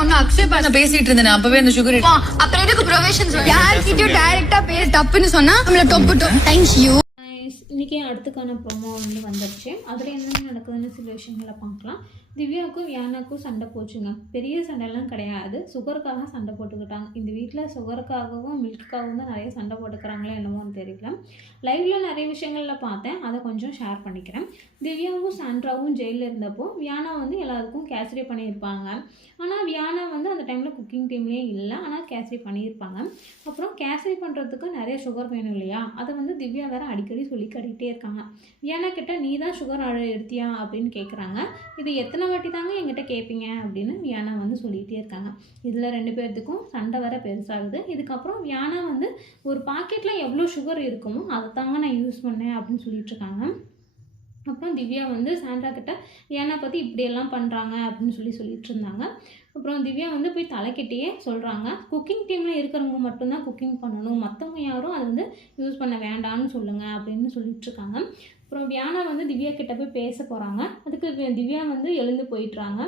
ஒன்னும் அக்செப்ட் பண்ண பேசிட்டு இருந்தேன் அப்பவே அந்த சுகர் அப்புறம் எதுக்கு ப்ரொவிஷன்ஸ் யார்கிட்டயும் டைரக்டா பேச தப்புன்னு சொன்னா நம்மள டொப்புட்டோம். Thanks you. இன்றைக்கி அடுத்துக்கான ப்ரோமோ வந்துருச்சு. அதில் என்னென்ன நடக்குதுன்னு சில விஷயங்களை பார்க்கலாம். திவ்யாவுக்கும் வியானாக்கும் சண்டை போச்சுங்க. பெரிய சண்டைலாம் கிடையாது, சுகருக்காக சண்டை போட்டுக்கிட்டாங்க. இந்த வீட்டில் சுகருக்காகவும் மில்க்குக்காகவும் தான் நிறைய சண்டை போட்டுக்கிறாங்களே என்னமோன்னு தெரியல. லைவில் நிறைய விஷயங்களில் பார்த்தேன், அதை கொஞ்சம் ஷேர் பண்ணிக்கிறேன். திவ்யாவும் சாண்ட்ராவும் ஜெயிலில் இருந்தப்போ வியானா எல்லாருக்கும் கேசரி பண்ணியிருப்பாங்க. ஆனால் வியானா அந்த டைமில் குக்கிங் டீம்லேயே இல்லை, ஆனால் கேசரி பண்ணியிருப்பாங்க. அப்புறம் கேசரி பண்ணுறதுக்கு நிறைய சுகர் வேணும் இல்லையா, அதை திவ்யா வேறு அடிக்கடி சொல்லி கட்டிகிட்டே இருக்காங்க. வியானா கிட்ட நீ தான் சுகர் எடுத்தியா அப்படின்னு கேட்குறாங்க. இது எத்தனை வாட்டி தாங்க என்கிட்ட கேட்பீங்க அப்படின்னு வியானா சொல்லிகிட்டே இருக்காங்க. இதில் 2 பேர்த்துக்கும் சண்டை வர பெருசாகுது. இதுக்கப்புறம் வியானா ஒரு பாக்கெட்டில் எவ்வளோ சுகர் இருக்குமோ அதை தாங்க நான் யூஸ் பண்ணேன் அப்படின்னு சொல்லிட்டு இருக்காங்க. அப்புறம் திவ்யா சாண்ட்ரா கிட்ட வியானா பற்றி இப்படியெல்லாம் பண்ணுறாங்க அப்படின்னு சொல்லிட்டு இருந்தாங்க. அப்புறம் திவ்யா போய் தலைக்கிட்டேயே சொல்கிறாங்க, குக்கிங் டீமில் இருக்கிறவங்க மட்டும்தான் குக்கிங் பண்ணணும், மற்றவங்க யாரும் அதை யூஸ் பண்ண வேண்டாம்னு சொல்லுங்கள் அப்படின்னு சொல்லிட்டுருக்காங்க. அப்புறம் வியானா திவ்யா கிட்ட போய் பேச போகிறாங்க. அதுக்கு திவ்யா எழுந்து போயிட்டுறாங்க.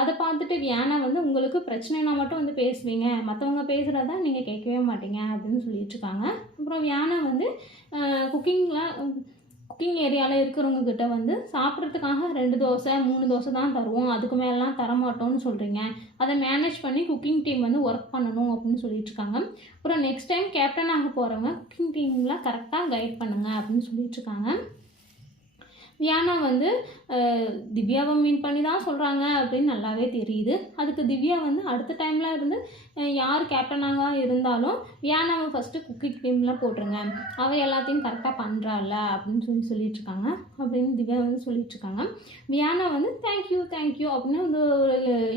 அதை பார்த்துட்டு வியானா உங்களுக்கு பிரச்சனைனா மட்டும் பேசுவீங்க, மற்றவங்க பேசுகிறதா நீங்கள் கேட்கவே மாட்டீங்க அப்படின்னு சொல்லிட்டுருக்காங்க. அப்புறம் வியானா குக்கிங் ஏரியாவில் இருக்கிறவங்க கிட்ட சாப்பிட்றதுக்காக 2 தோசை 3 தோசை தான் தருவோம், அதுக்கு மேலாம் தரமாட்டோம்னு சொல்கிறீங்க, அதை மேனேஜ் பண்ணி குக்கிங் டீம் ஒர்க் பண்ணணும் அப்படின்னு சொல்லிட்டுருக்காங்க. அப்புறம் நெக்ஸ்ட் டைம் கேப்டனாக போகிறவங்க குக்கிங் டீம்லாம் கரெக்டாக கைட் பண்ணுங்கள் அப்படின்னு சொல்லிட்டுருக்காங்க. வியானா திவ்யாவை மீன் பண்ணி தான் சொல்கிறாங்க அப்படின்னு நல்லாவே தெரியுது. அதுக்கு திவ்யா அடுத்த டைமில் இருந்து யார் கேப்டனாக இருந்தாலும் வியானாவை ஃபஸ்ட்டு குக்கிங் டீம்லாம் போட்டுருங்க, அவள் எல்லாத்தையும் கரெக்டாக பண்ணுறாள் அப்படின்னு சொல்லிட்டுருக்காங்க அப்படின்னு திவ்யா சொல்லிட்டுருக்காங்க. வியானா தேங்க்யூ அப்படின்னு ஒரு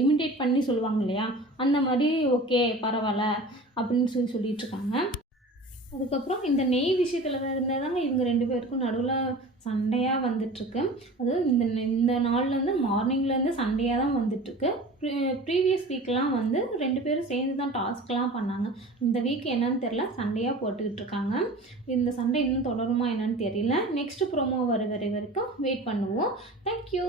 இமிட்டேட் பண்ணி சொல்லுவாங்க இல்லையா, அந்த மாதிரி ஓகே பரவாயில்ல அப்படின்னு சொல்லிட்டுருக்காங்க. அதுக்கப்புறம் இந்த நெய் விஷயத்தில் இருந்தால் இவங்க 2 பேருக்கும் நடுவில் சண்டையாக வந்துட்டுருக்கு. அதாவது இந்த நாள்லேருந்து மார்னிங்லேருந்து சண்டையாக தான் வந்துட்டுருக்கு. ப்ரீவியஸ் வீக்கெலாம் 2 பேரும் சேர்ந்து தான் டாஸ்க்லாம் பண்ணாங்க. இந்த வீக் என்னன்னு தெரில, சண்டையாக போட்டுக்கிட்டு இருக்காங்க. இந்த சண்டை இன்னும் தொடருமா என்னன்னு தெரியல. நெக்ஸ்ட் ப்ரோமோ வர வரைக்கும் வெயிட் பண்ணுவோம். தேங்க்யூ.